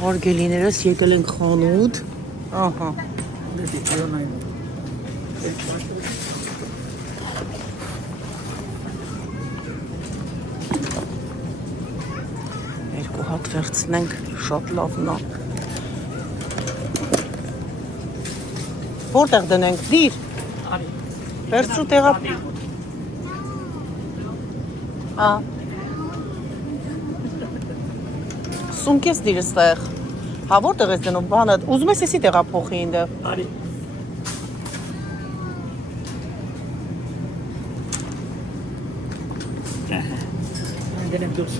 Հարգելիներս եկել ենք խանութ։ Ահա։ Երկու հատ վերցնենք, շատ լավն է։ Որտեղ դնենք, դիր։ Վերցրու տեղա։ Ա։ Սունկես դիր ստեղ։ Հա որտեղ ես դնում բանը, ուզում ես էսի տեղափոխի ինձ։ Արի։ Դենեմ դուրս։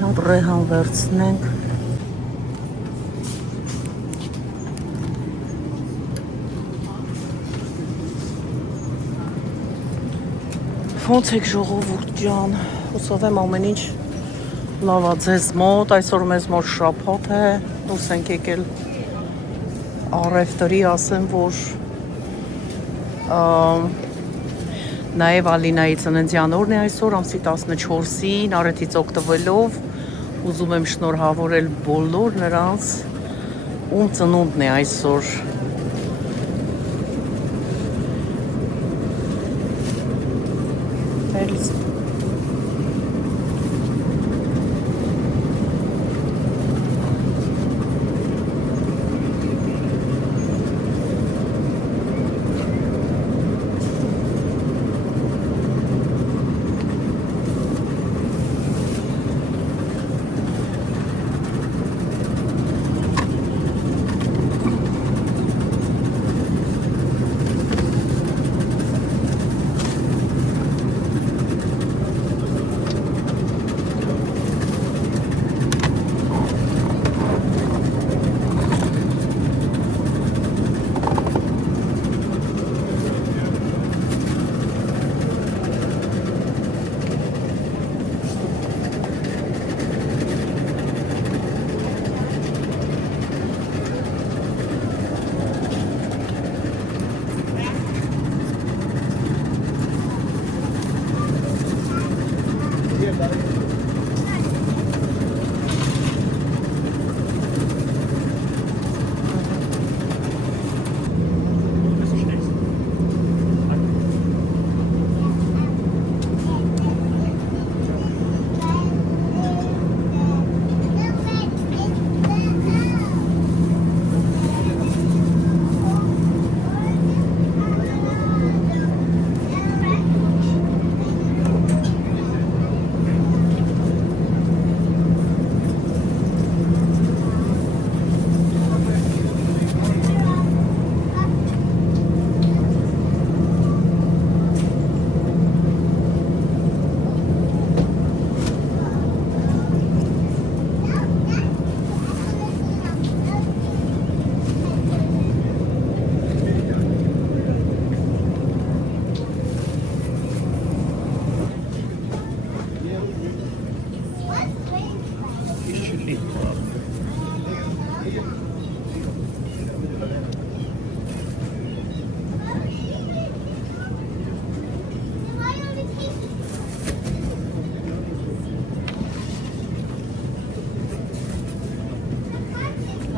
Հատ ռեհան վերցնենք։ Ոնց եք ժողովուրդ ջան, հուսով եմ ամեն ինչ լավ է ձեզ մոտ, այսօր մեզ մոտ շաբաթ է, դուրս ենք եկել առևտրի, ասեմ, որ նաև Ալինայի ծննդյան օրն է այսօր, ամսի 14-ին, առեթից օգտվելով, ուզում եմ շնորհավորել բոլոր նրանց, ում ծնունդն է այսօր։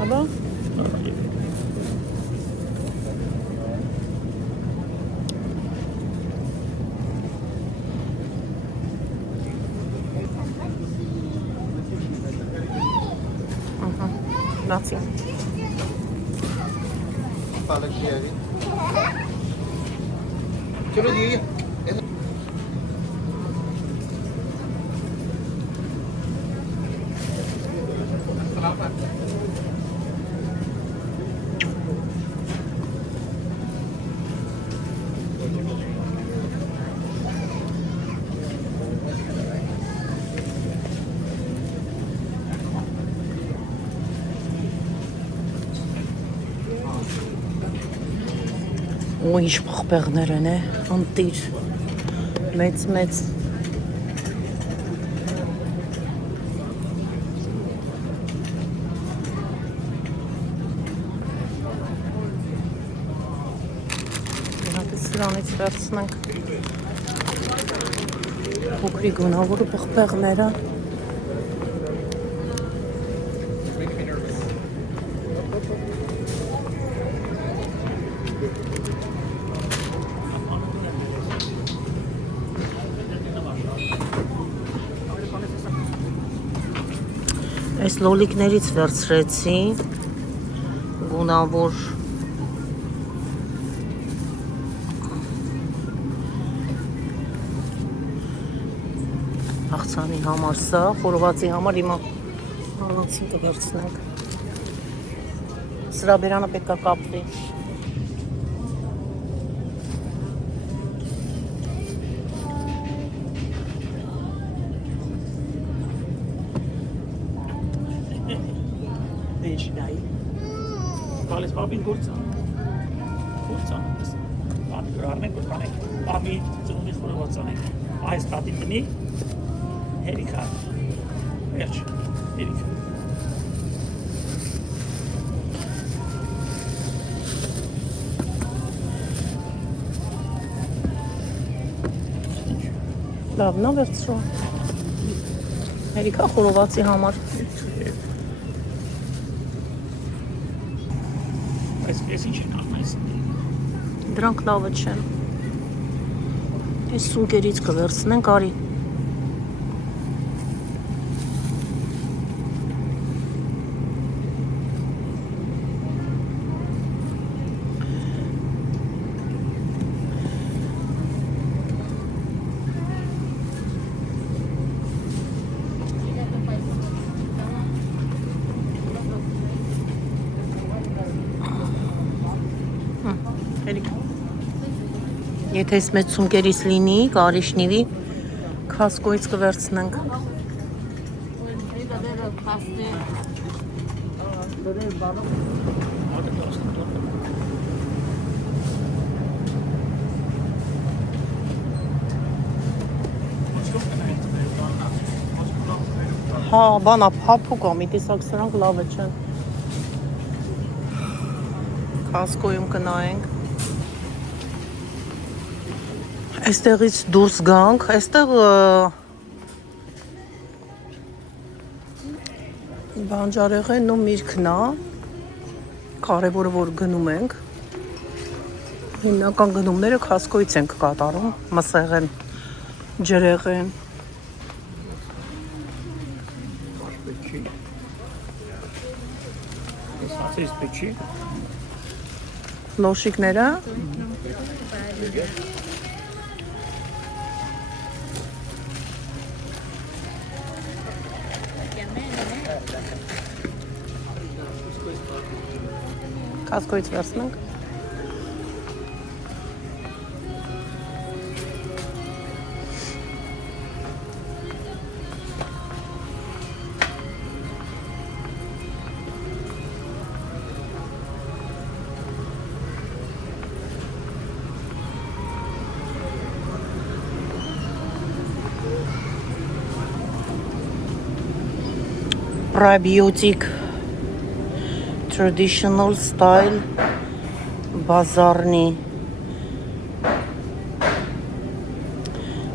Ալո։ Ահա, նացի։ Պալակ դիարի։ Չլո դի։ Ու ինչ փողպեղներ են, ընտիր, մեծ։ Սրանից վերցնենք փոքրի գունավորը պղպեղները այս լոլիկներից վերցրեցի գունավոր աղցանի համար սա, խորովածի համար հիմա առանցին կվերցնենք սրա բերանը պետք է կապվի Ինչ նայ։ Գալիս պապին գործա։ Գործա։ Պապի գրառնենք, գործանենք։ Պապի ծնունդի խորովածանենք։ Այս տատին տնի հերիքա։ Վերջ, հերիք։ լավն է վերցրում հերիքա խորովածի համար Այս ինչ են անում այս։ դրանք լավը չեն այս սունկերից կվերցնենք արի Եթե այս մեծ սունկերից լինի, կարիշնիվի, քասկոից կվերցնենք։ Հա, բանա, փափուկ է, մի տեսակ սրանք լավը չեն։ Քասկոյում կնայենք։ Այստեղից դուրս գանք, այստեղ բանջարեղենն ու միրգն է, կարևորը որ գնում ենք, հիմնական գնումները քասկոից ենք կատարում, մսեղեն, ջրեղեն, լոշիկները, Քասկոից վերցնենք։ Probiotic traditional style բազարնի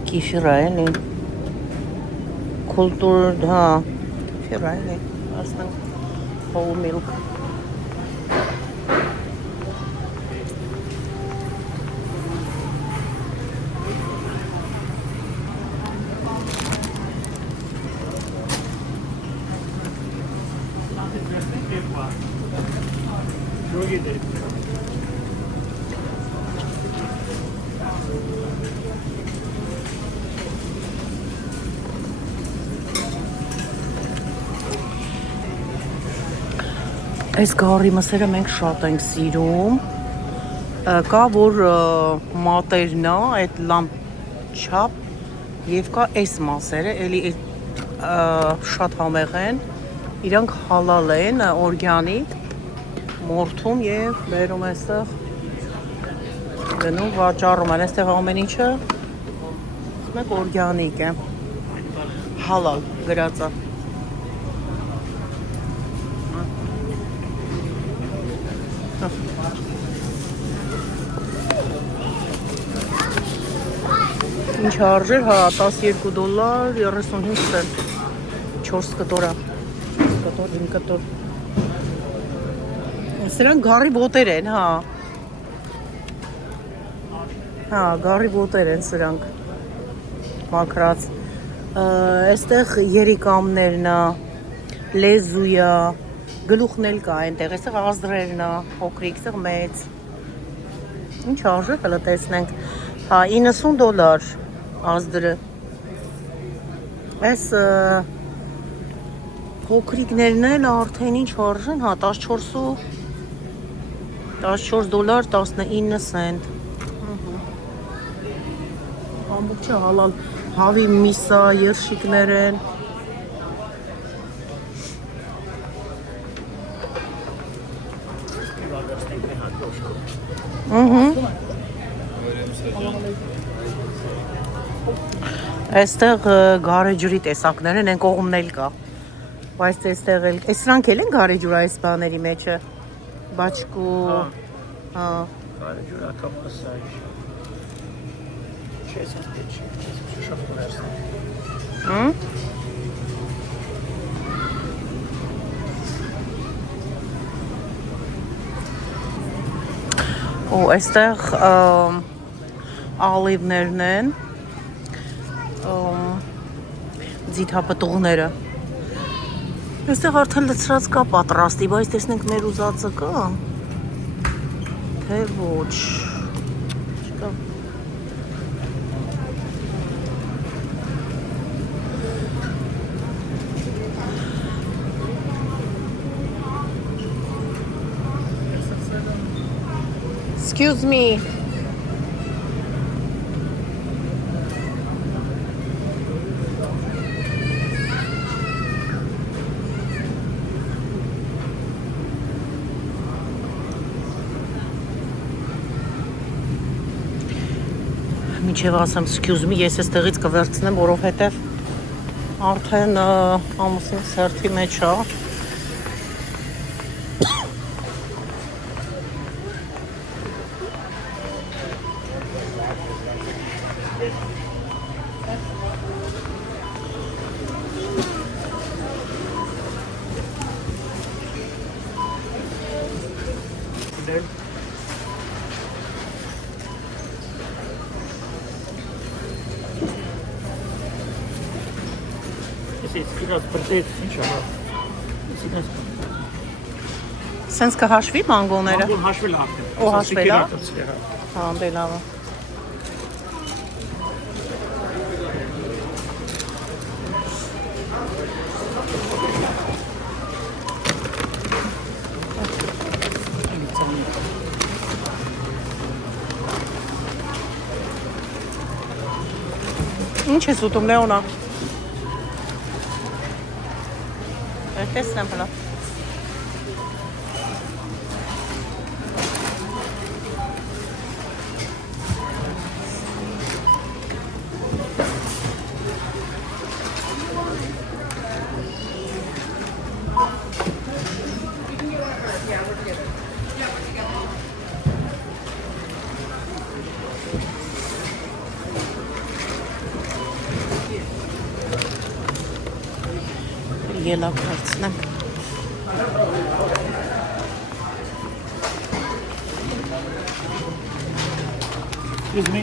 կիֆիրա էլի կուլտուր, հա, կիֆիրա էլի ասնենք whole milk Այս գարի մսերը մենք շատ ենք սիրում, կա որ մատերն է, այդ լամ չապ և կա այս մասերը, էլի շատ համեղ են, իրանք հալալ են, օրգանիկ, մորթում և բերում այստեղ, գնում վաճառում են, այստեղ ամեն ինչը մեկ օրգանիկ է, հալալ գրած է։ Ինչ արժեր, հա, $12.35 cent։ 4 կտորա։ 4 կտոր, 5 կտոր։ Սրանք գարի բոտեր են, հա։ Հա, գարի բոտեր են սրանք։ Մաքրած։ Այստեղ երիկամներն է, լեզույա, գլուխն էլ կա այնտեղ, այստեղ ազդրերն է, փոքրիկ, այստեղ մեծ։ Ինչ արժեք, հələ տեսնենք։ Հա, $90 ազդրը։ Այս փոքրիկներն էլ արդեն ինչ արժեն, հա, $14.19 cent։ Ամբողջը հալալ հավի միսա երշիկներ են։ Այստեղ գարեջրի տեսակներ են, այն կողմն էլ կա։ Բայց այստեղ էլ, սրանք էլ են գարեջուր այս բաների մեջը։ Բաչկու, հա։ Գարեջուրը կապասայ։ Չես անտեչ, շատ կորասն։ Հմ։ Ու այստեղ ալիվներն են, ձիթապտուղները։ Այստեղ արդեն լցրած կա պատրաստի, բայց տեսնենք մեր ուզածը կա, թե ոչ։ Չկա։ Excuse me. Միջև ասեմ excuse me, ես այստեղից կվերցնեմ, որովհետև արդեն ամուսին սերթի մեջ է։ Իրաց բրդետ, ինչ աղա։ Սենց կհաշվի մանգոները։ Մանգոն հաշվել արդեն։ Ու հաշվել է։ Հա, դե լավ է։ Ինչ ես ուտում, Լեոնա։ Տեսնեմ հլա։ Ելակ հարցնենք։ Excuse me.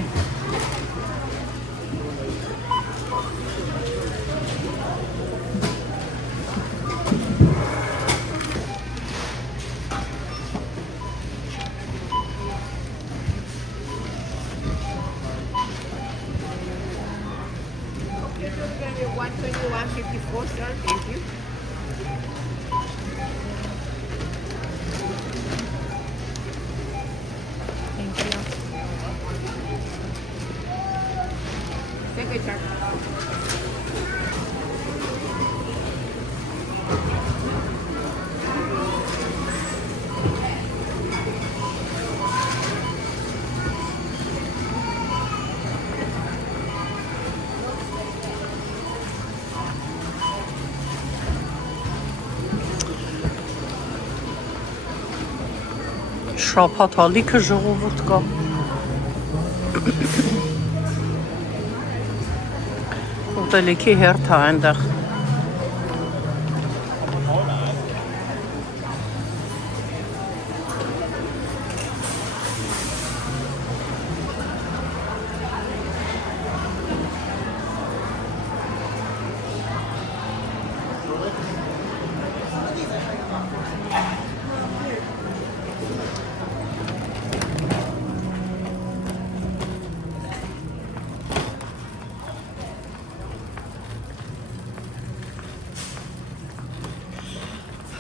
$121.54, sir. Thank you. Thank you. Thank you, sir. Շապաթ ալիքը ժողովուրդ կա։ ուտելիքի հերթ է այնտեղ։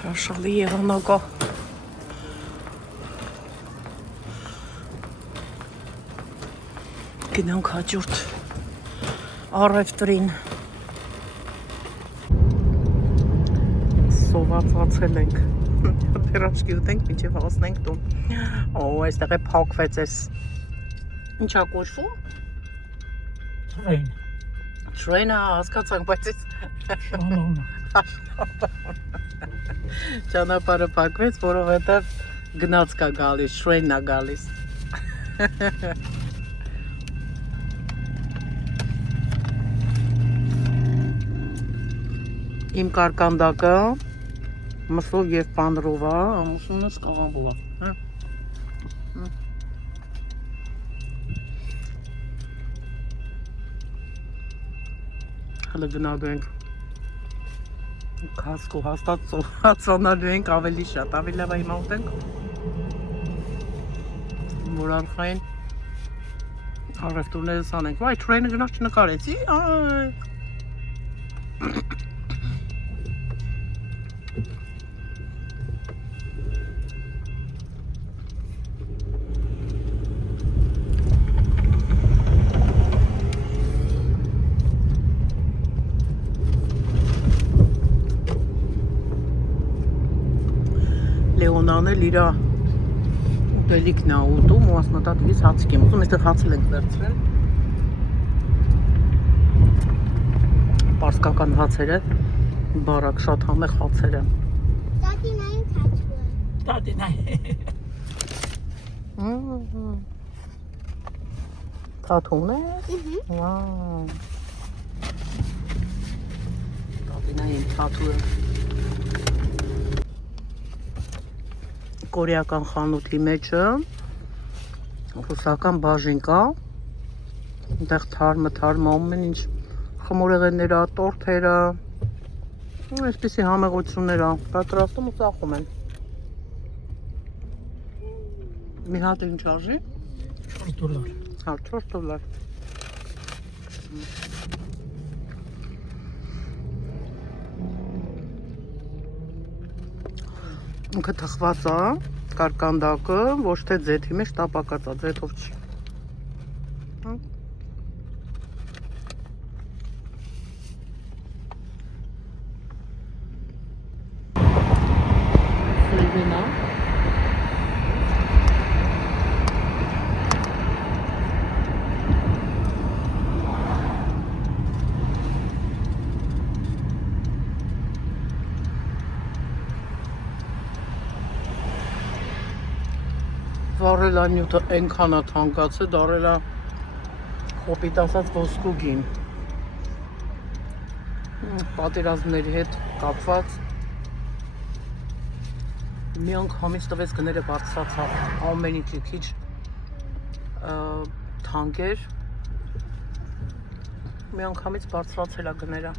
Հրաշալի եղանակա։ Գնանք հաջորդ առևտրին։ Սովածացել ենք։ Պերաշկի ուտենք, մինչև հասնենք տուն։ Օ, այստեղ է փակվեց էս։ Ինչա կոչվում։ Train. Train-ը հասկացանք, բայց էս Շանոնը։ ճանապարհը փակվեց, որովհետև գնաց կա գալիս, train-ն է գալիս։ Իմ կարկանդակը մսով եւ պանրով է, ամուսունս կաղամբով է, հա։ Հələ գնալու ենք կասկո հաստատ ծանալու ենք ավելի շատ, ավելի լավ է հիմա ուտենք, որ արխային առևտուրներս անենք, վայ, train-ը գնաց չնկարեցի, այ Լեոնան էլ իրա ուտելիքն է ուտում ու ասնատատվից հացիկ եմ ուտում, այստեղ հացել ենք վերցրել պարսկական հացերը, բարակ, շատ համեղ հացերը։ Տատի նայ։ Թաթուն է։ Վաու։ Տատինային թաթուը։ Կորեական խանութի մեջը ռուսական բաժին կա, այնտեղ թարմը ամեն ինչ խմորեղենները, տորթերը, այսպիսի համեղությունները պատրաստում ու ծախում են։ Մի հատ ինչ արժի? $4. Հա, $4։ Ինքը թխված է, կարկանդակը, ոչ թե ձեթի մեջ տապակած է, ձեթով չի։ Սելվինա։ Վարելա նյութը ենքան է թանկացը, դարելա խոպիտ ասած ոսկու գին։ Պատերազմների հետ կապված մի անգամից տվեց գները բարձրացավ, ամեն ինչի քիչ թանկ էր, մի անգամից բարձրացել է գները։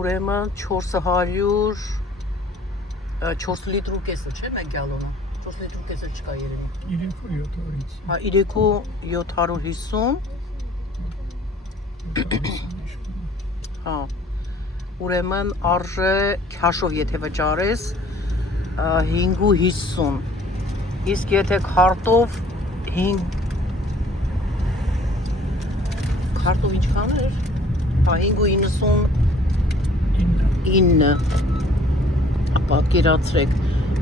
Ուրեմն 4 լիտր ու կեսը չէ մեկ գալոնը, 4 լիտր ու կեսը չկա երևի։ 2,750. Հա, 2,750, հա, ուրեմն արժե քաշով եթե վճարես 5,50, իսկ եթե քարտով 5, քարտով ինչքան էր, հա, 5,99, պատկերացրեք,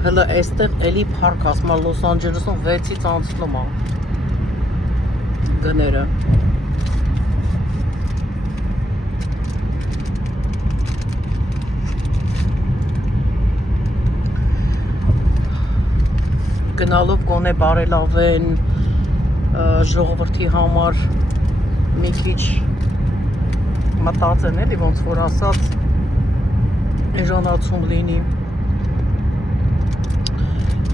հլը այստեղ էլի փառք ասմա Լոս Անջելեսում 6-ից անցնում է գները։ գնալով գոնե բարելավեն ժողովրդի համար մի քիչ մտածեն էլի ոնց որ ասած էժանացում լինի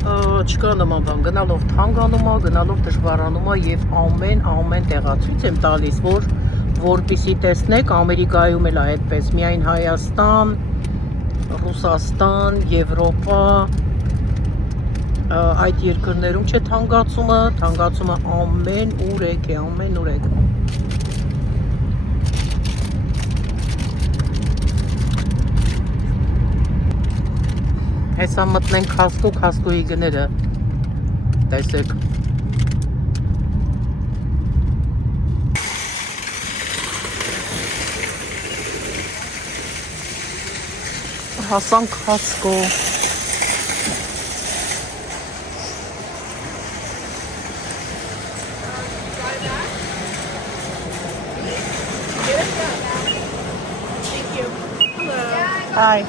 չկա նման բան գնալով թանկանում է գնալով դժվարանում է եւ ամեն տեղացույց եմ տալիս որպեսզի տեսնեք Ամերիկայում էլ է այդպես միայն Հայաստան Ռուսաստան Եվրոպա այդ երկրներում չէ թանկացումը ամեն ուրեք է Հեսա մտնենք քասկոյի գները տեսեք հասանք քասկո Hi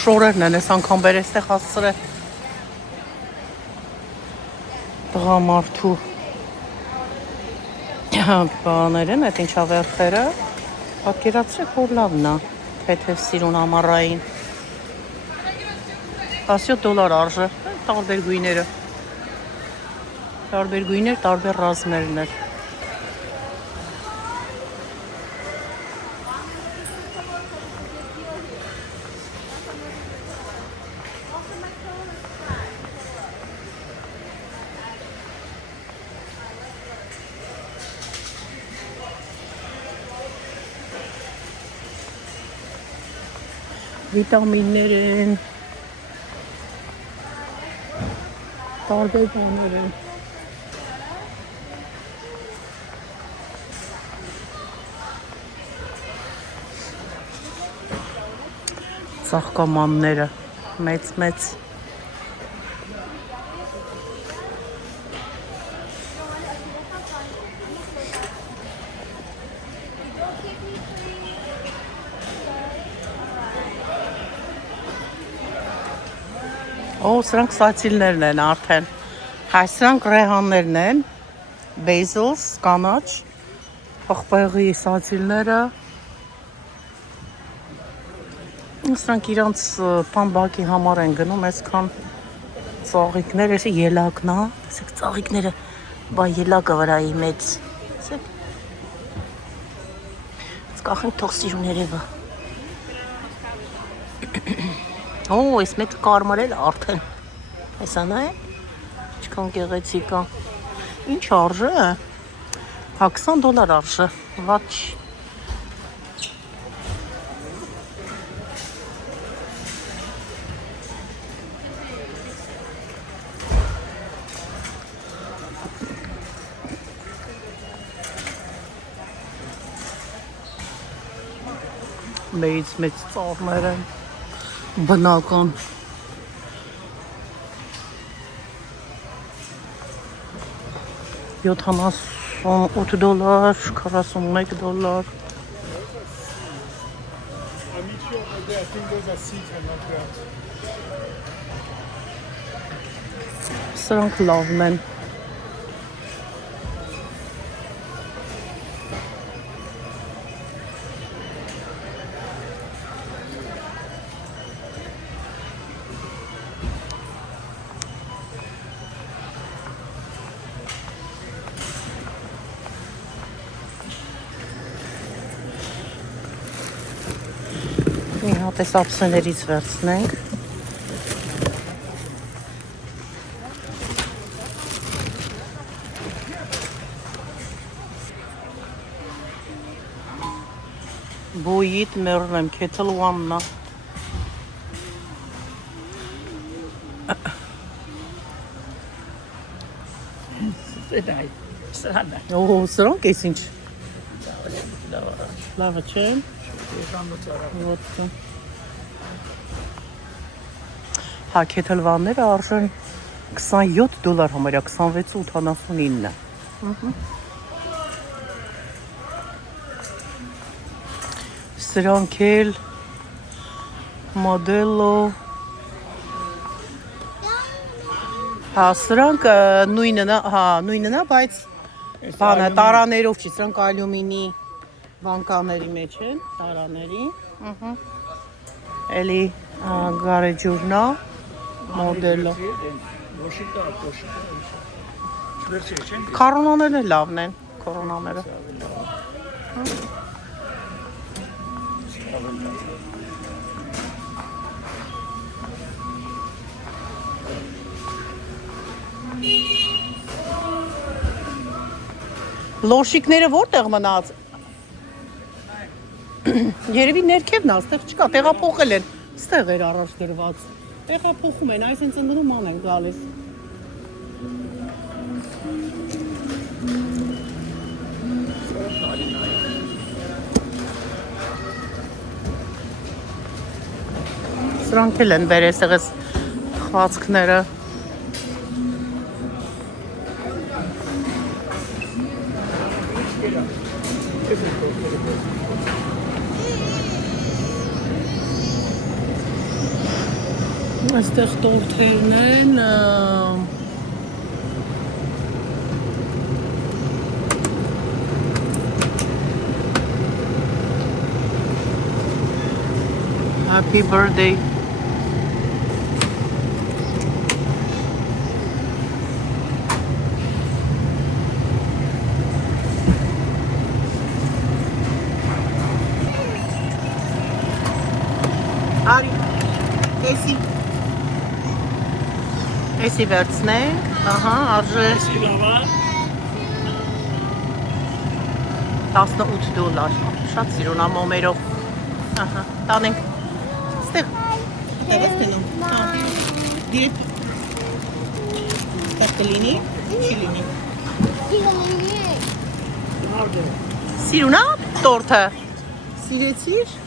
Շորերն են, ես անգամ բեր էստեղ հասցրել տղամարդու բաներ են, այդ ինչ ավերխերը պատկերացրեք, որ լավն է, թեթև սիրուն ամառային $17 արժե, տարբեր գույները տարբեր գույներ, տարբեր ռազմերներ Վիտամիններ են, տարբեր բաներ են։ Ծաղկամանները, մեծ։ Սրանք սացիլներն են արդեն, սրանք ռեհաններն են, բեյզլս, կանաչ, պղպեղի սացիլները, սրանք իրանց պամբակի համար են գնում, այսքան ծաղիկներ, եսի ելակն է, տեսեք ծաղիկները, բա ելակը վրայի մեծ, տեսեք, կախենք թող սիրուն երևա, այս մեծ կարմարել արդեն, հեսան է, չքան գեղեցիկ է, ինչ արժե, $20 արժե, վատ չի, մեծ ծառներ են, բնական $78, $41 Սրանք լավն են Մի հատ էս ափսեներից վերցնենք Բույիտ մերնեմ, Kettle One-ն Սրանք ես ինչ լավը չէ Հա, Kettle One-ները արժեն $27 համարյա 26.89 Սրանք էլ Modelo Հա, սրանք նույնն է, հա, նույնն է, բայց բանը տարաներով չի, սրանք ալյումինի վանկաների մեջ են, տարաների։ Ահա։ Էլի գարեջուրնա մոդելը։ Կորոնաները լավն են, կորոնաները։ Լոշիկները որտեղ մնաց։ Երևի ներքևն է, այստեղ չկա, տեղափոխել են։ Այստեղ էր առաջ դրված։ Տեղափոխում են, այսինքն ծննդում ան են գալիս։ Սրանք էլ են բերել այստեղ էս խվածքները։ Այստեղ տորթերն են, Happy birthday. Արի, էսի։ Էսի վերցնենք, ահա, արժե 18 դոլար, շատ սիրուն ամոմերով, ահա, տանենք, ստեղ, հետևս տենում, դիետ, ստեղ կլինի, չի լինի, սիրուն է տորթը, սիրեցիր,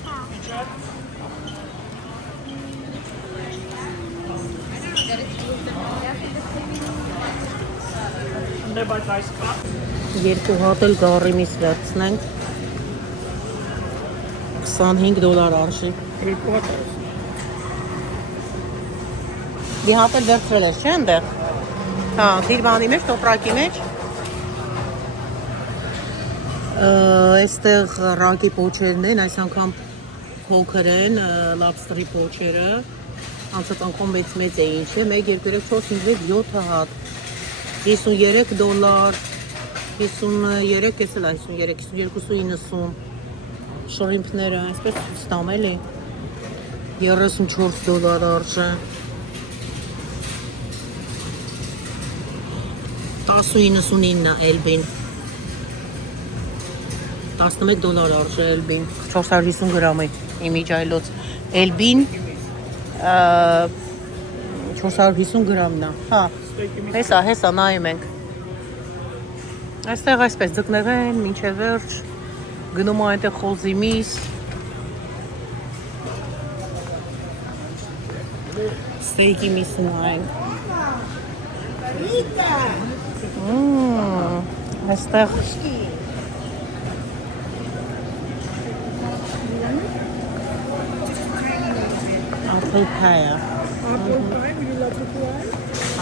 երկու հատ էլ գարի միս վերցնենք 25 դոլար արժի մի հատ էլ վերցրել ես, չէ՞ ընդեղ հա, դիրվանի մեջ, տոպրակի մեջ այստեղ ռակի պոչերն են, այս անգամ փոքր են, լաբստերի պոչերը անցած անգամ մեծ էին, չէ՞, 1, 2, 3, 4, 5, 6, 7 հատ 53 դոլար, 53, ես էլ 53, 52, 90 շրիմպները, այսպես ստամ էլի 34 դոլար արժե 10.99 Elbin 11 դոլար արժե Elbin 450 գրամի իմիջայլոց Elbin 450 գրամն է, հա Հեսա նայում ենք Այստեղ այսպես ձկներ են, մինչև վերջ գնում այնտեղ խոզի միս Ստեյկի միս նայենք Այստեղ Apple pie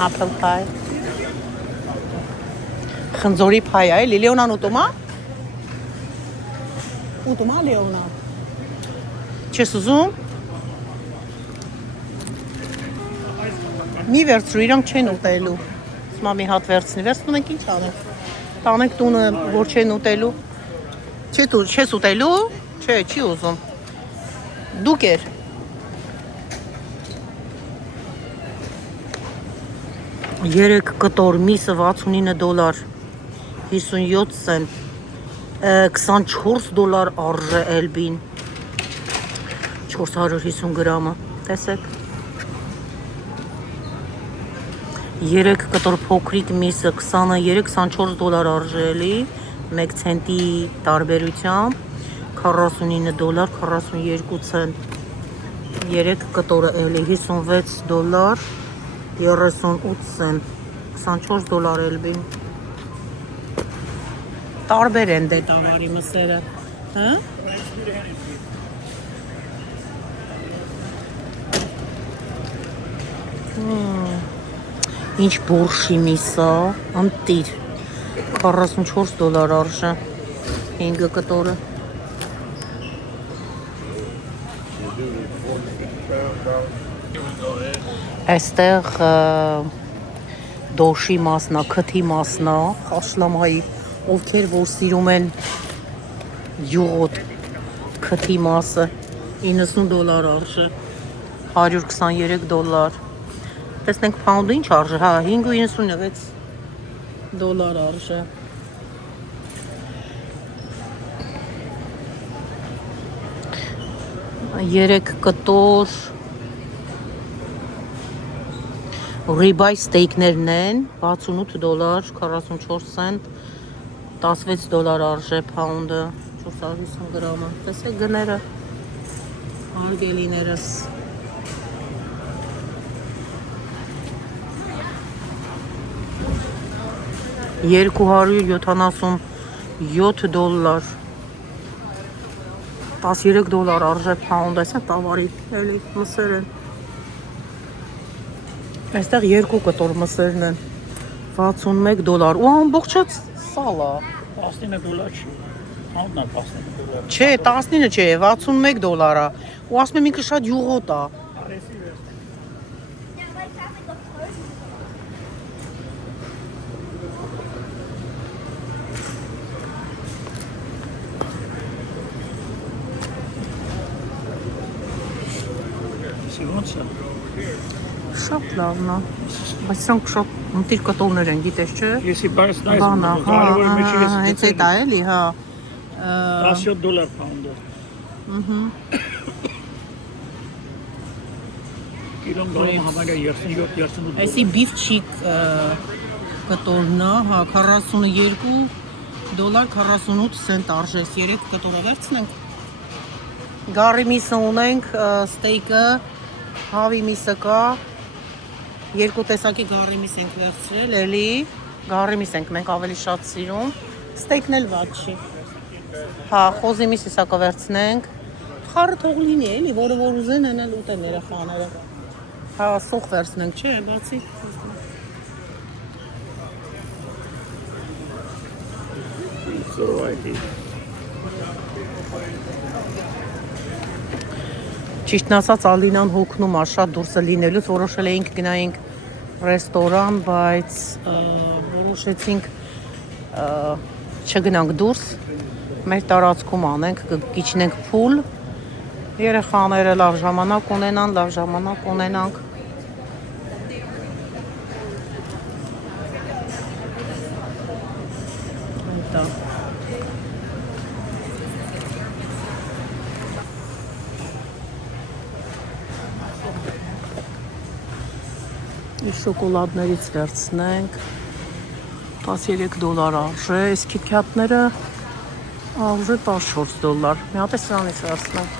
Apple pie Խնձորի փայ է, Լիլիոնան ուտում է? Ուտում է Լիոնա? Չես ուզում? Մի վերցրու, իրանք չեն ուտելու Սմա մի հատ վերցնում ենք ինչ անենք Տանենք տունը, որ չեն ուտելու Չես ուտելու? Չէ, չի ուզում Դուք էր 3 կտոր միսը 69 դոլար 57 սենտ 24 դոլար արժե Elbin 450 գրամը տեսեք 3 կտոր փոքրիկ միսը 23-24 դոլար արժելի 1 ցենտի տարբերությամբ 49 դոլար 42 ցենտ 3 կտորը էլի 56 դոլար 38 սենտ 24 դոլար Elbin Տարբեր են դետավարի մսերը հա? Ինչ բորշի միսա, անտիր 44 դոլար արժե 5 կտորը Այստեղ դոշի մասնա, քթի մասնա, խաշլամայի, ովքեր որ սիրում են յուղոտ քթի մասը 90 դոլար արժե 123 դոլար տեսնենք փաունդը ինչ արժե, հա 5.96 դոլար արժե երեք կտոր Ribeye steak-ներն են 68 դոլար 44 սենտ 16 դոլար արժե փաունդը 450 գրամը տեսեք գները արգելիներս 277 դոլար 13 դոլար արժե փաունդը սա տավարի էլի մսեր են Այստեղ 2 կտոր մսերն են 61 դոլար ու ամբողջը սալա 19 դոլար չի Հանդնա 19 դոլար Չէ 19 չէ 61 դոլար է ու ասում եմ ինքը շատ յուղոտ է Ոնց է Շատ լավն է բայց սրանք շատ ընտիր կտորներ են գիտես չէ Եսի բայց նայս Բանա հենց էտ է էլի հա 17 դոլար փաունդը Կիլոն գոմ համագա 37-38 Այսի բիֆ չիկ կտորն է հա 42 դոլար 48 սենտ արժես 3 կտորը վերցնենք Գարի միսը ունենք ստեյկը Հավի միսը կա երկու տեսակի գարի միս ենք վերցրել էլի գարի միս ենք մենք ավելի շատ սիրում ստեյքն էլ վատ չի հա խոզի միս իսա կվերցնենք խառը թող լինի էլի որը որ ուզեն են էլ ուտեն երեխաները հա սոխ վերցնենք չէ բացի Ճիշտն ասած Ալինան հոգնում է շատ դուրսը լինելուց որոշել էինք գնայինք ռեստորան, բայց որոշեցինք չգնանք դուրս, մեր տարածքում անենք, կիջնենք փուլ, երեխաները լավ ժամանակ ունենանք։ Շոկոլադներից վերցնենք 13 դոլար արժե, այս քիքքատները արժե 14 դոլար, մի հատ է սրանից վերցնենք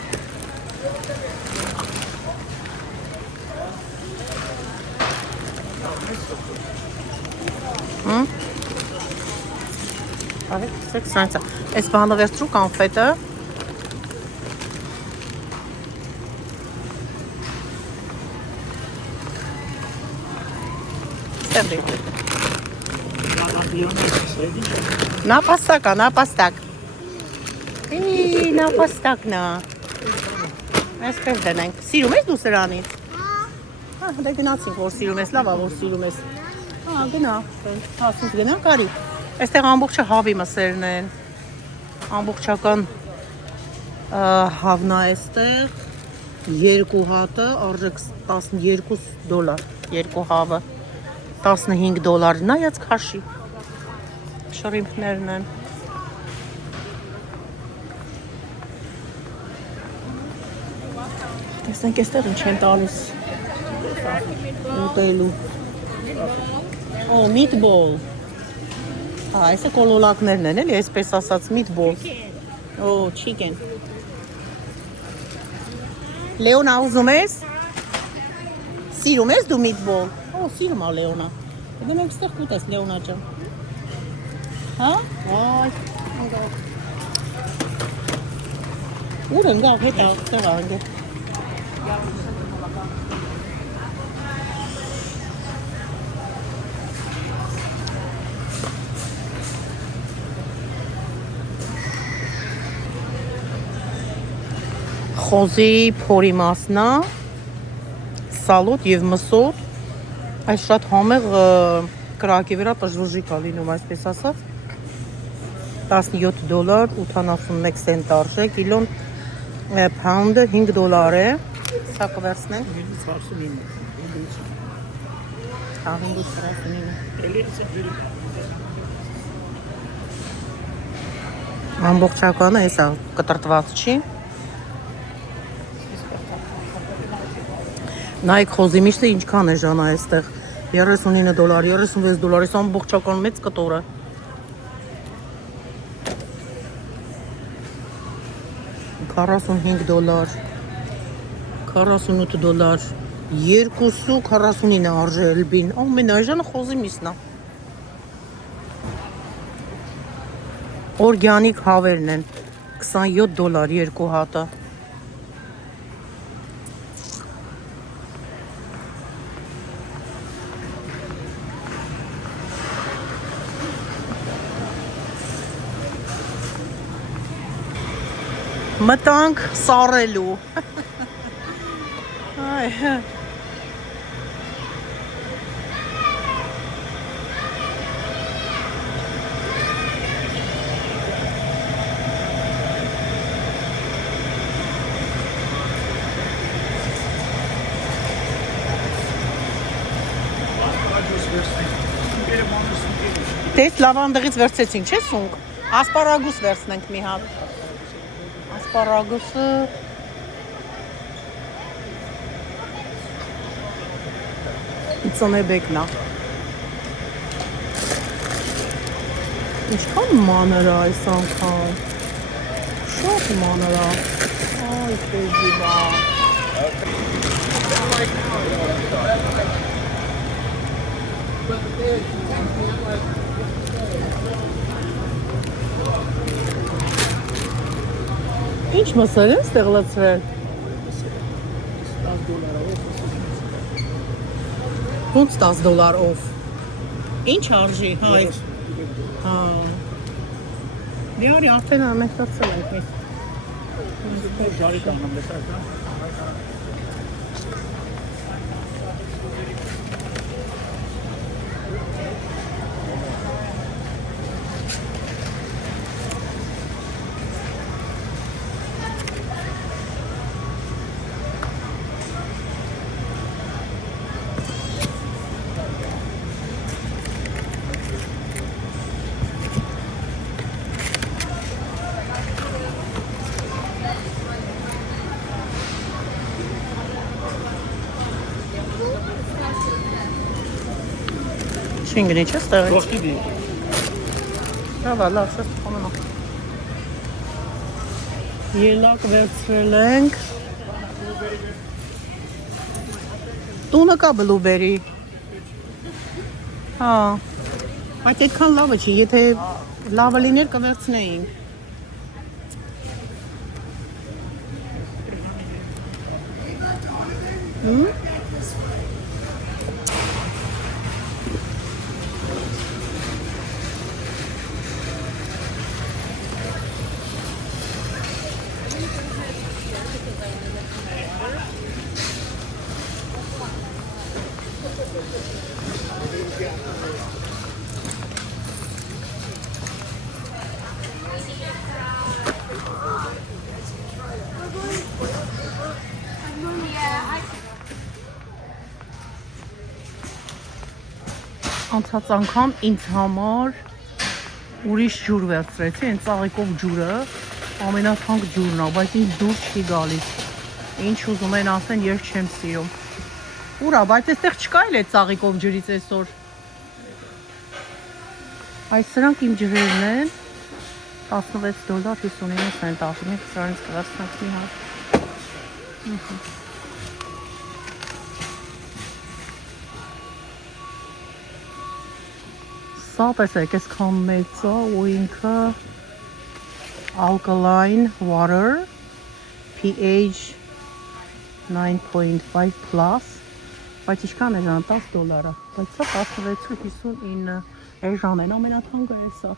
այս բանը վերցրու կանֆետը Напастак. Напաստակն է։ Այսպես դնենք։ Սիրում ես դու սրանից։ Հա, դե գնացինք, որ սիրում ես, լավ է, որ սիրում ես։ Հա, գնա։ Ասենք գնա, կարի։ Այստեղ ամբողջը հավի մսերն են։ Ամբողջական հավն է այստեղ։ Երկու հատը արժեք 12 դոլար։ Երկու հավը 15 դոլար։ Նայած քաշի։ Շրիմփներն են։ Տեսնենք այստեղ ինչ են տալիս։ Ուտելու։ Օ, meatball։ Հա, այսը կոլոլակներն են, էլի, այսպես ասած meatball։ Օ, chicken։ Լեոնա ուզում ես։ Սիրում ես դու meatball։ Օ, սիրում է Լեոնա։ Գնանք այստեղ կուտես Լեոնա ջան։ Հա? Այ։ Ուր են գալ հետա, այստեղ անգե։ խոզի փորի մասն է, սալոտ եւ մսոտ։ Այս շատ համեղ կրակի վրա պժվժիկ է լինում, այսպես ասած։ $17.81 արժե, կիլոն pound-ը $5 է։ Սա կվերցնենք։ 549։ Հա, 549։ Ամբողջականը էսա կտրտված չի։ Նայեք խոզի միշտը ինչքան է ժանա այստեղ։ $39, $36, այս ամբողջական մեծ կտորը։ $45, $48, 2.49 արժե էլբին։ Ամենայժանը խոզի միսն է։ Օրգանիկ հավերն են, $27 երկու հատը։ Մտանք սառելու։ Այ Տես լավանդղից վերցեցինք, չէ՞ սունկ։ Ասպարագուս վերցնենք մի հատ։ Ասպարագուսը $51-ն է։ Ինչքան մանր է այս անգամ։ Շատ մանր է։ Այ քեզի բա։ Ինչ մսեր են ստեղ լցրել։ Ոնց $10 օֆ։ Ինչ արժի, հա։ Հա։ Դե արի արդեն մենք ստացել ենք մեզ։ Ժարի կանեմ լեսական։ Չինգնի չես տեղից։ Ողջի դի։ Լավ, լավ, սա խոմենա։ Ելակ վերցրել ենք։ Տունը կա բլուբերի։ Հա։ Բայց այդքան լավը չի, եթե լավը լիներ կվերցնեինք։ Անցած անգամ ինձ համար ուրիշ ջուր վերցրեցի, այն ծաղիկով ջուրը ամենաթանկ ջուրն է, բայց ինձ դուրս չի գալիս։ Ինչ ուզում են ասեն, ես չեմ սիրում։ Ուրա, բայց այստեղ չկա էլ այդ ծաղիկով ջրից այսօր։ Այս սրանք իմ ջրերն են, $16.59 ասում, սրանից կվերցնենք մի հատ։ Սա տեսեք, այսքան մեծ է ու ինքը alkaline water pH 9.5 plus, բայց ինչքան է ժան $10, բայց սա 16.59 է ժանեն, ամենաթանկը է սա։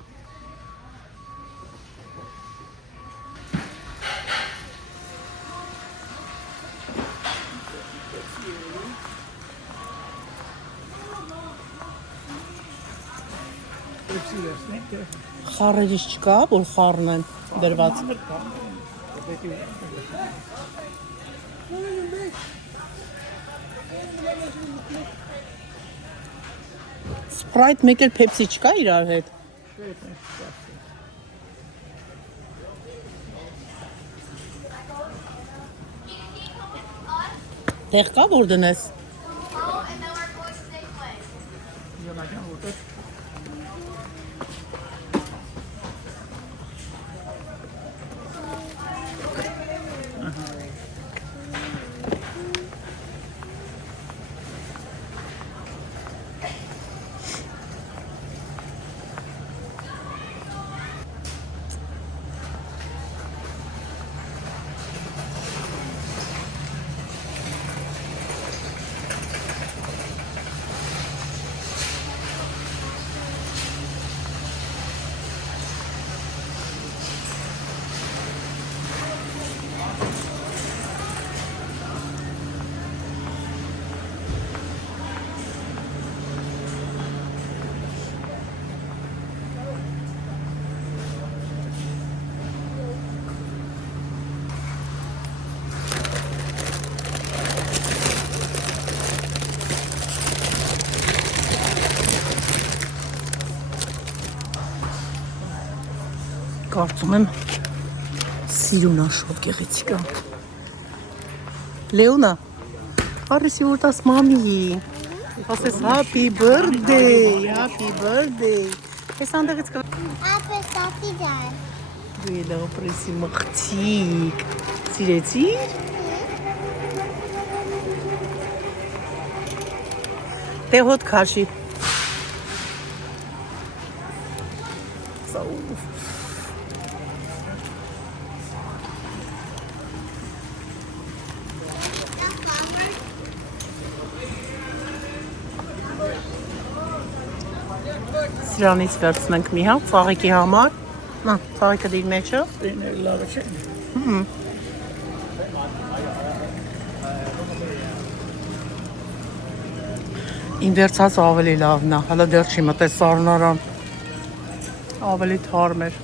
Խառերից չկա, որ խառն են դրված։ Sprite մեկ էլ Pepsi չկա իրար հետ։ Տեղ կա որ դնես։ Կարծում եմ սիրունա շոտ գեղեցիկ է։ Լեոնա, արի ուտաս մամի։ Ասես happy birthday, happy birthday։ Ես անդեղից կա։ Ապե ստատի ջան։ Դու էլ ապրեսի մղթիկ։ Սիրեցիր։ Դե հոտ քաշի։ Սրանից վերցնենք մի հատ, ծաղիկի համար։ Նա, ծաղիկը դիր մեջը։ Լավը չէ։ Իմ վերցած ավելի լավն է, հələ դեռ չի մտել սառնարան։ Ավելի թարմ էր։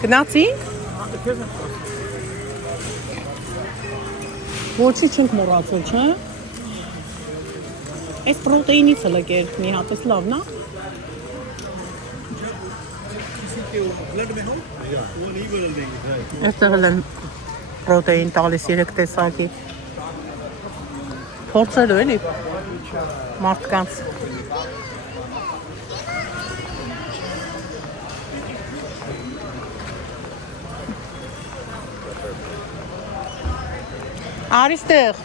Գնացինք։ Ոչի չենք մոռացել, չէ՞։ Այս պրոտեինից էլ եկեր մի հատ, էս լավն է։ Այստեղ էլ են պրոտեին տալիս 3 տեսակի։ Փորձելու էլի մարդկանց։ Արիստեղ։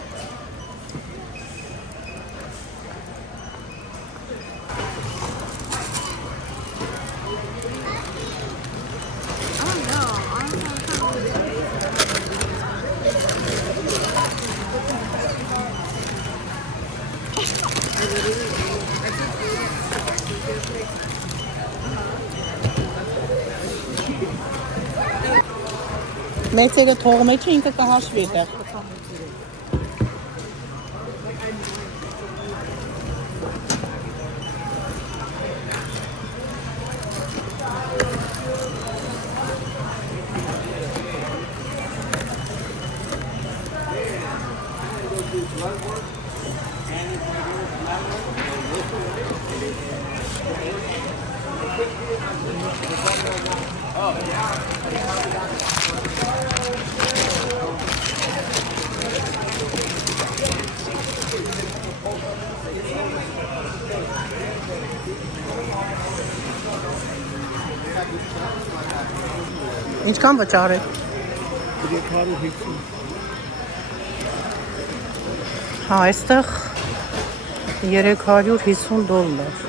Մեծերը թողում է, ինքը կհաշվի այդտեղ։ Ինչքան վճարել։ 350։ Հա, այստեղ $350։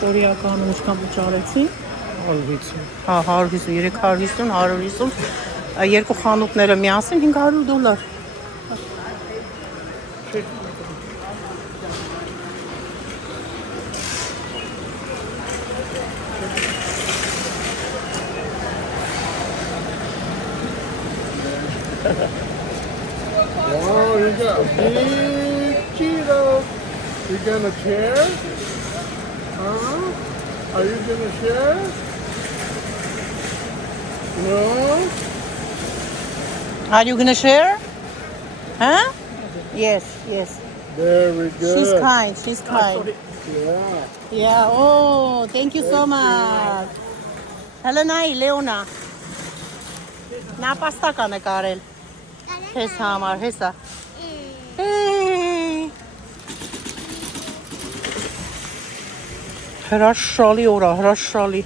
Կորեականում ինչքան վճարեցի։ 150. Հա, 150, 350, 150, երկու խանութները միասին $500։ Wow, you got a big Cheeto. You gonna share? Huh? Are you gonna share? No? Are you gonna share? Huh? Yes, yes. Very good. She's kind. Yeah. Yeah, oh, thank you so much. Հելենայի, Լեոնա։ Նա պաստական է կարել։ Հես համար, հեսա։ Հրաշալի օր է, հրաշալի։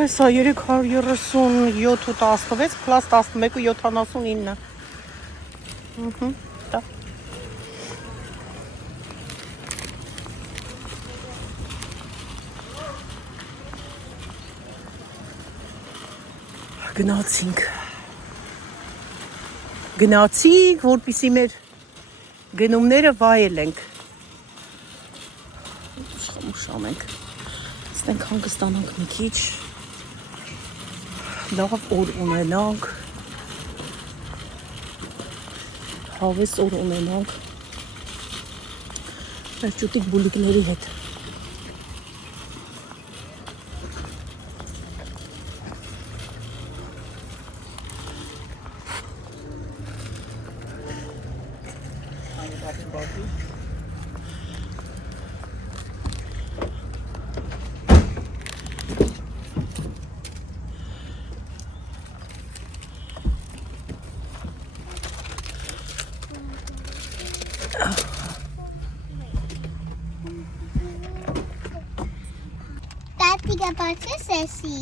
Հեսա 337.16 պլաս 11.79։ Դա։ Գնացինք, որպեսզի մեր գնումները վայելենք։ Ուշամենք։ Ստենք հանգստանանք մի քիչ։ Լավ օր ունենանք։ Հավես օր ունենանք։ Մեր ճուտիկ բուլիկների հետ։ Տատիկը բացես էսի։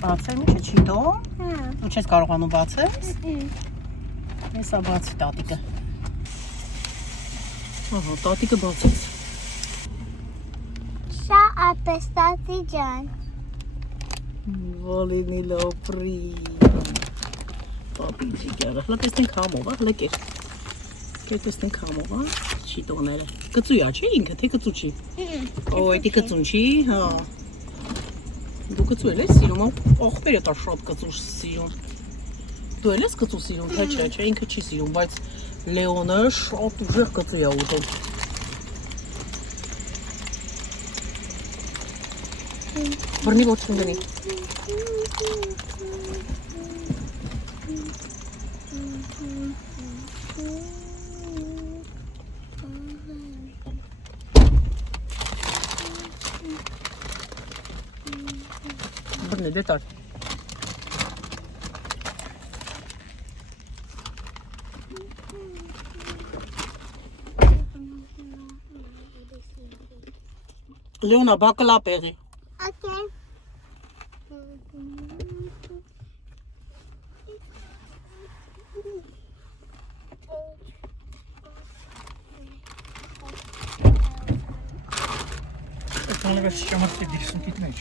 Բացեմ ինչը չի դո։ Հա։ Ու չես կարողանում բացես։ Հեսա բացի տատիկը։ Ահա, տատիկը բացեց։ Շա ապես տատի ջան։ Վալինի լապրի։ Պապի ջիգարը։ Հլա տեսնենք համով, հլա կեր։ Կեր տեսնենք համով, չի տոները։ Կծույա չէ ինքը, թե կծու չի։ Օ, էդի կծուն չի, հա։ Դու կծու էլ ես սիրում, ողբերը տա շատ կծու սիրում։ Դու էլ ես կծու սիրում, թե չէ, ինքը չի սիրում, բայց Լեոնը շատ ուժեղ կծու է ուտում։ Բռնի ոչ չընկնի։ Բռնի դե տար։ Լեոնա բակլապ եղի։ Okay. Ալեվես շամարդի դիրսունքիտ մեջ։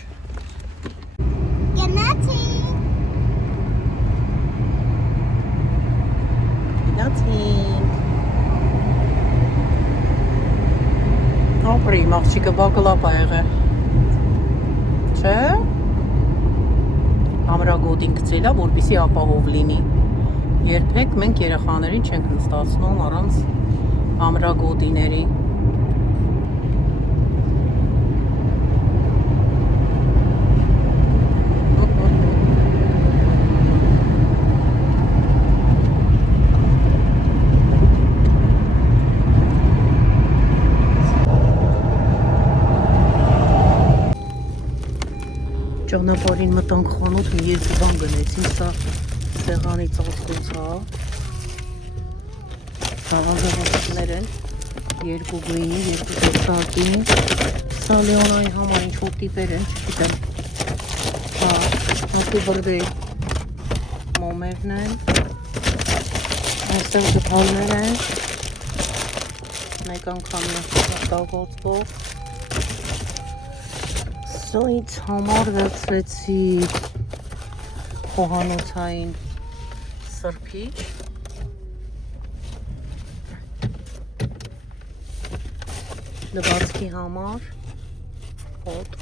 Գնացի։ Գնացինք։ Ապրի, մաղջիկը բակլապ ա եղել։ Չէ։ Ամրագոտին գցել ա, որպեսզի ապահով լինի։ Երբեք մենք երեխաներին չենք նստացնում առանց ամրագոտիների։ Ճանապարհին մտանք խանութ, մի երկու բան գնեցինք, սա սեղանի ծածկոց հա։ Սաղազաղացներ են, երկու գույնի, երկու կոստակի, սա Լեոնայի համար ինչ-որ տիպեր են, չգիտեմ, հա, նատի բրդի մոմերն են, այստեղ գպալներ են, մեկ անգամ նստաղոցվող, Սոից համար վերցրեցի խոհանոցային սրբիչ լվացքի համար հոտ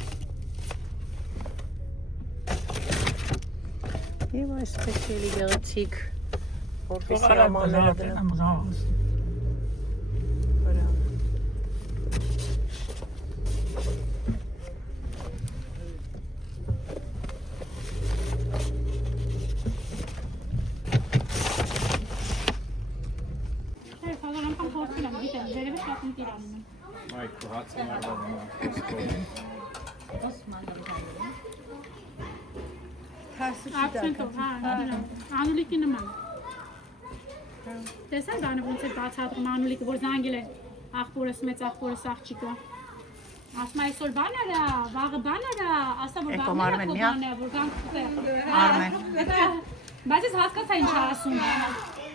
եւ այսպես էլի գեղեցիկ որպեսի ամանները դնեմ Անուլիկի նման տեսա բանը ոնց է բացատրում անուլիկը որ զանգել է աղբորս մեծ աղբորս աղջիկը ասում այսօր բան արա վաղը բան արա ասա որ բան արա որ գանք Արմեն բայց ես հասկացա ինչ ասում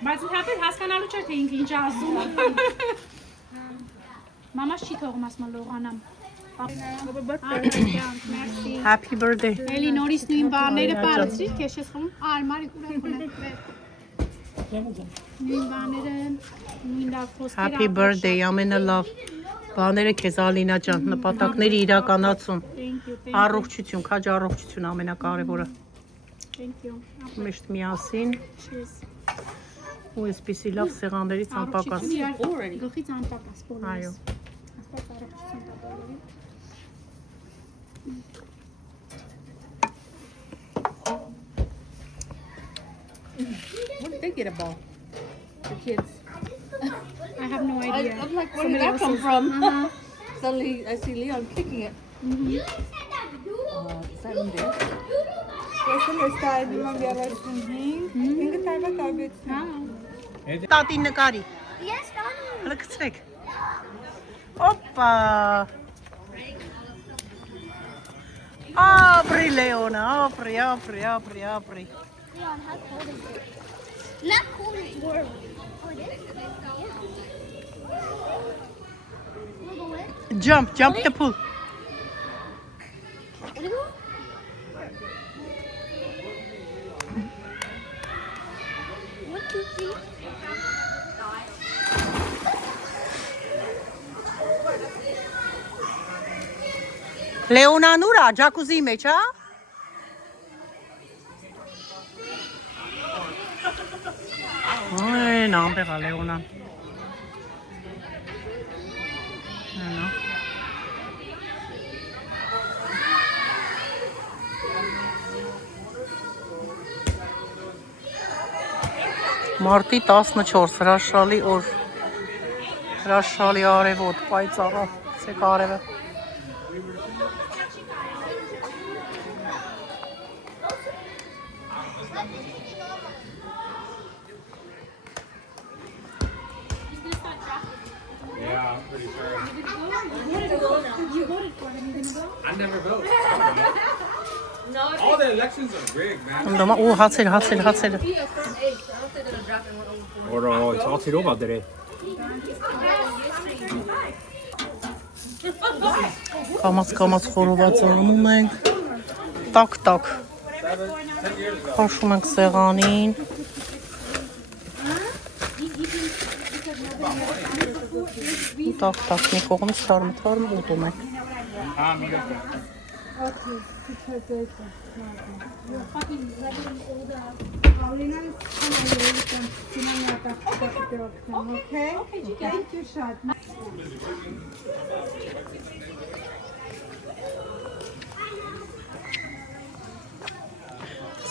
բայց հապի հասկանալու չէր թե ինքը ինչ ասում մամաս չի թողում ասում լողանամ Happy birthday Էլի նորից նույն բաները բարձրիր քեզ ես խոմ արմարի կուրակուն նույն բաները նույն լավ խոսքերը Happy birthday ամենալավ բաները քեզ Ալինա ջան նպատակների իրականացում առողջություն քաջ առողջություն ամենակարևորը միշտ միասին ու այսպիսի լավ սեղաններից անպակաս գլխից անպակաս այո աստված առողջություն տա բոլորին Where did they get a ball? The kids. I have no idea. I'm like, where did that come from? Suddenly, I see Leon kicking it. Տատին նկարի Yes, Donnie. լքցրեք Օպա Ապրի Լեոնա ապրի Leon, how cold is it? Not cold, it's warm. Oh, it is? Yeah. Wanna go in? Jump the pool Wanna go? One, two, three. Լեոնան ուրա ջակուզի մեջ հա Այն ամբեղա Լեոնան Այնա Մարտի 14 հրաշալի օր հրաշալի արևոտ պայծառա ցեք արևը Yeah, I'm pretty sure. I never vote. All the elections are rigged, man. Անդոմա ու հացել Or it's all too over there. Կամաց խորոված անում ենք տակ Քաշում ենք սեղանին Տակ մի կողմից թարմ ուտում ենք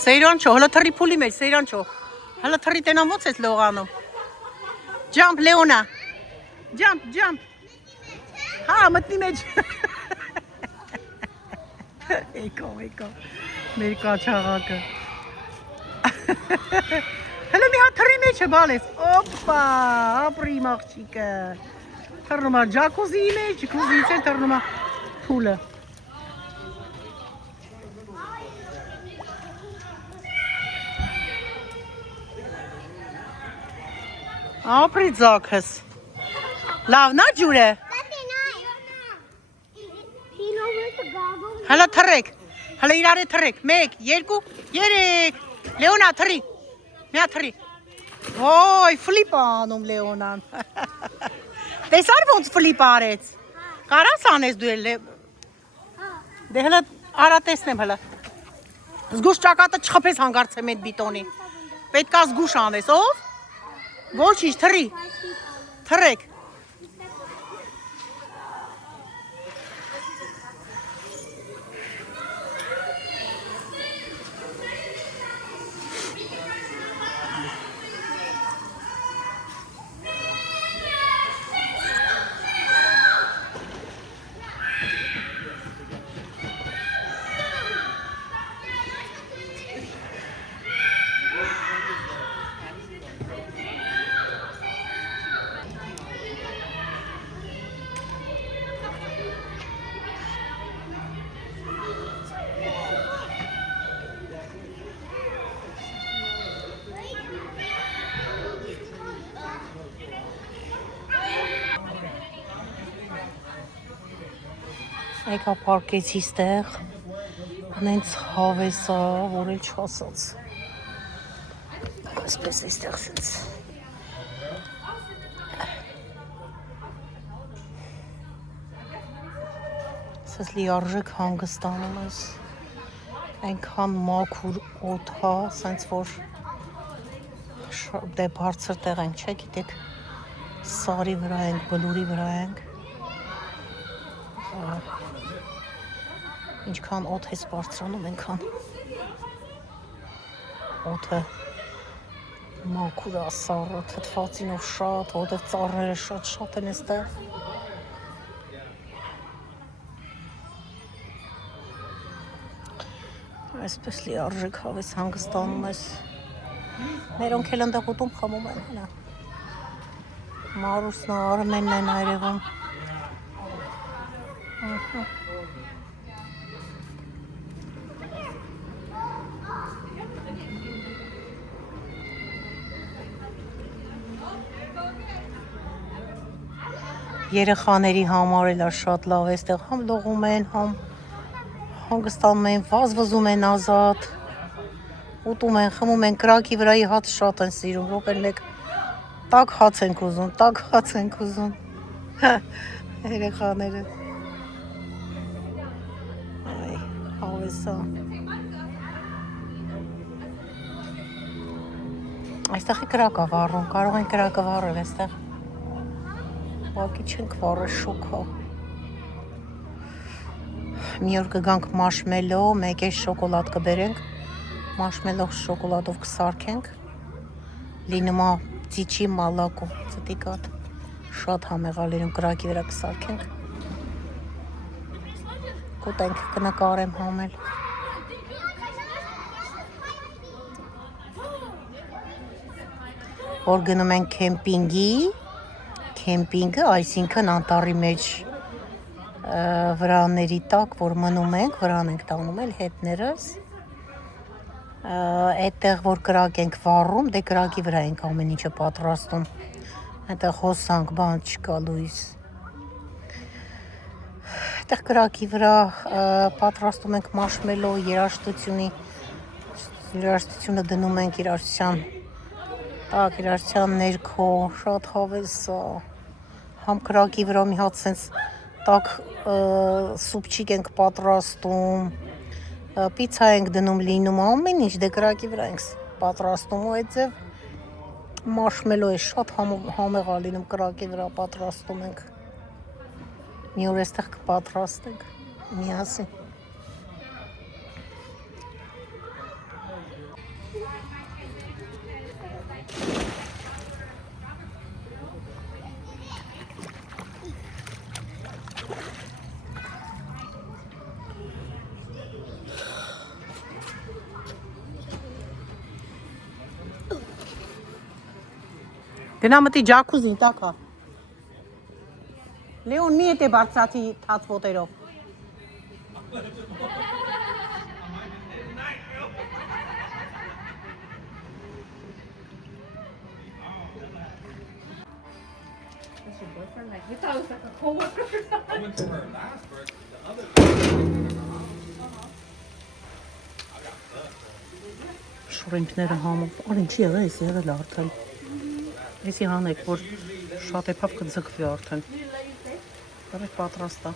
Սեյրանչո, հլը թռի փուլի մեջ, Սեյրանչո Հլը թռի տենամ ոնց ես լողանում Jump, Leona Jump Հա, մտնի մեջ Էկո Մեր կաչաղակը Հլը մի հատ թռի մեջ է բալես Օպա, ապրի մաղջիկը Թռնում է ջակուզի մեջ, ջակուզիից է թռնում է փուլը Ապրի ձակս Լավ նա ջուր է He knows where to goggle. Հələ թռեք։ Հələ իրարի թռեք։ 1, 2, 3։ Լեոնա թռի։ Միա թռի։ Ոյ, ֆլիպ անում Լեոնան։ Տեսար ոնց ֆլիպ արեց։ Կարաս անես դու էլ։ Դե հələ արա տեսնեմ հələ։ Զգուշ ճակատը չխփես հանգարցեմ այդ բիտոնի։ Պետքա զգուշ անես, ով։ Ոչինչ, թռի։ Թռեք։ Եկա պարկեցի ստեղ, նենց հավեսա, որ էլ չասած, ասպես է ստեղ սենց, սես լիարժեք հանգստանում ես, այնքան մաքուր օդհա, սենց որ դե բարձր տեղ ենք, չէ գիտեք, սարի վրա ենք, բլուրի վրա ենք, ինչքան օդ ես բարձրանում, այնքան օդը մաքուր է, սառը, թթվածինով շատ, որտեղ ծառերը շատ են այստեղ։ Այսպես լիարժեք հավես հանգստանում ես։ Մերոնք էլ ընդեղ ուտում խմում են, հələ։ Մարուսն ու Արմենն են այրևում։ Երեխաների համար էլ շատ լավ է, այստեղ համ լողում են, համ հանգստանում են, վազվզում են ազատ, ուտում են, խմում են, կրակի վրայի հաց շատ են սիրում, րոպեն մեկ տաք հաց ենք ուզում, երեխաները, այ, հավեսա, այստեղ է կրակը վառում, կարող են կրակը վառել այստեղ, Բակի չենք վառը շոքա։ Մի օր կգանք մաշմելո, մեկ է շոկոլադ կբերենք, մաշմելո շոկոլադով կսարքենք, լինում է ծիչի մալակու, ծտիկատ, շատ համեղալերում կրակի վրա կսարքենք, կուտենք կնկարեմ համել։ Որ գնում ենք կեմպինգը, այսինքն անտառի մեջ վրաների տակ, որ մնում ենք, վրան ենք տանում էլ հետներս, այդտեղ, որ կրակ ենք վառում, դե կրակի վրա ենք ամեն ինչը պատրաստում, այդտեղ հոսանք, բան չկա լույս, այդտեղ կրակի վրա պատրաստում ենք մաշմելո, երաժշտությունը դնում ենք երաժշտության ներքո, շատ հավես է, համ կրակի վրա մի հատ սենց տակ սուպչիկ ենք պատրաստում, պիցա ենք դնում լինում, ամեն ինչ դե կրակի վրա ենք պատրաստում ու այդ ձև մաշմելո է շատ համեղա լինում կրակի վրա պատրաստում ենք, մի օր այստեղ կպատրաստենք միասին։ Գնա մտի ջակուզին տակա։ Լեոն մի էտ է բարձրացի թաց ոտերով։ I went to her last birthday. The other շրիմպները համով։ Արին չի եղել, էս եղել է արդեն։ Էսի հանեք, որ շատ էփավ կձգվի արդեն։ Բարեք պատրաստ է։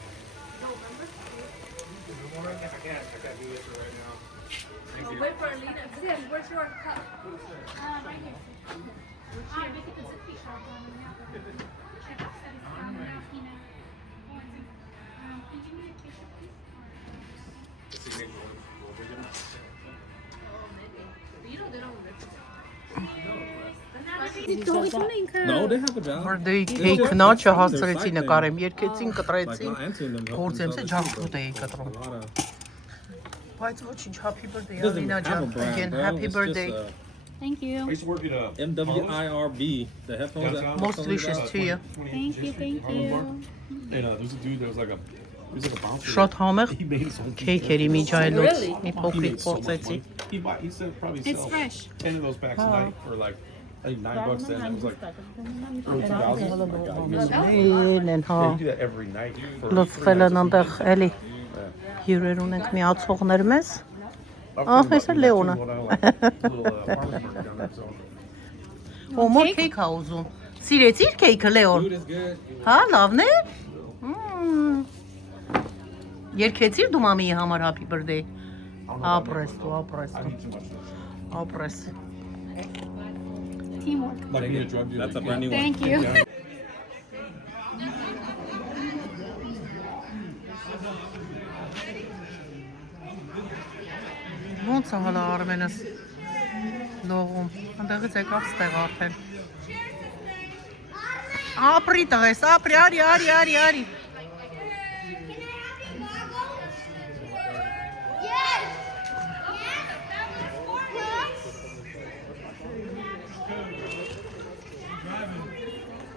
No, they have a job. Birthday cake նաչը հասցրեցի նկարեմ, երկեցին, կտրեցին, գործեմս է ջախտուտ էի կտրում։ Բայց ոչինչ, happy birthday, Alina ջան, again, happy birthday. Thank you. I used to work at MWIRB, the headphones. Most wishes to you. Thank you, thank you. and there's a dude that was like a bouncer. Շատ համեղ He made his own cake երի միջայլոց, մի He փոքրիկ made so much փորձեցի։ money. He said probably It's sell fresh. 10 of those packs a night for like I think $9 then. It was like early 2000s. Oh my God, he Են հա, would do that every night for լծվել են այնտեղ էլի հյուրեր ունենք միացողներ մեզ։ Ah, esa es Leona. Ու մոր cake ա ուզում։ Սիրեցիր cake-ը Leon։ Food is good. Հա, լավն է։ Երկեցիր դու մամիի համար happy birthday։ Ապրես դու, ապրես դու։ Ապրես։ Teamwork. like being a drug dealer. That's a brand new one. Thank you. Ոնց է հələ Արմենս լողում։ Այնտեղից եկավ ստեղ արդեն։ Ապրի տղես, ապրի, արի, արի, արի, արի։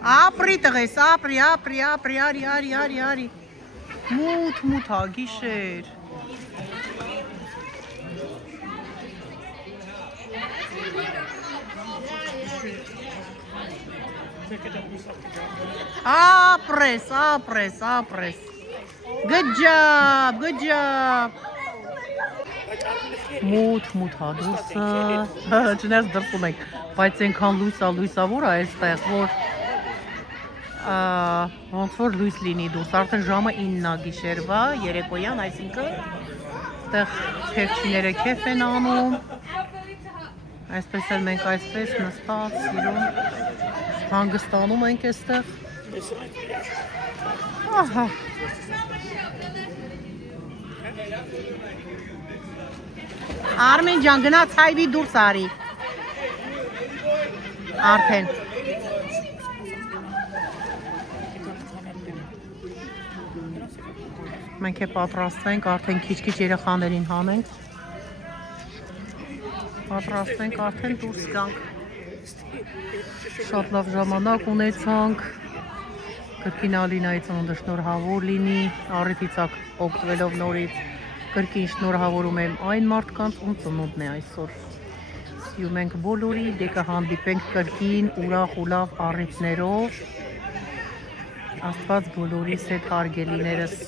Ապրի տղես, ապրի, ապրի, ապրի, արի, արի, արի, արի։ Մութ, մութ հա, գիշեր։ Ապրես, ապրես, ապրես։ Good job, good job։ Մութ, մութ հա դուրսը։ Չնայած դրսում ենք, բայց այնքան լույսա որ է այստեղ, որ ոնց որ լույս լինի դուրս, արդեն ժամը 9-ն է գիշերվա, երեկոյան, այսինքն այստեղ քեֆչիները քեֆ են անում։ Այսպես էլ մենք այսպես նստած, սիրում, հանգստանում ենք այստեղ։ Ահա։ Արմեն ջան, գնաց հայվի դուրս արի։ Արդեն։ Մենք է պատրաստվենք, արդեն քիչ-քիչ երեխաներին հանենք։ Պատրաստվենք, արդեն դուրս գանք։ Շատ լավ ժամանակ ունեցանք։ Կրկին Ալինայի ծնունդը շնորհավոր լինի, առիթիցակ օգտվելով նորից։ Կրկին շնորհավորում եմ այն մարդկանց, ում ծնունդն է այսօր։ Սիրում ենք բոլորի, դե կհանդիպենք կրկին ուրախ ու լավ առիթներով։ Աստված բոլորիս հետ հարգելիներս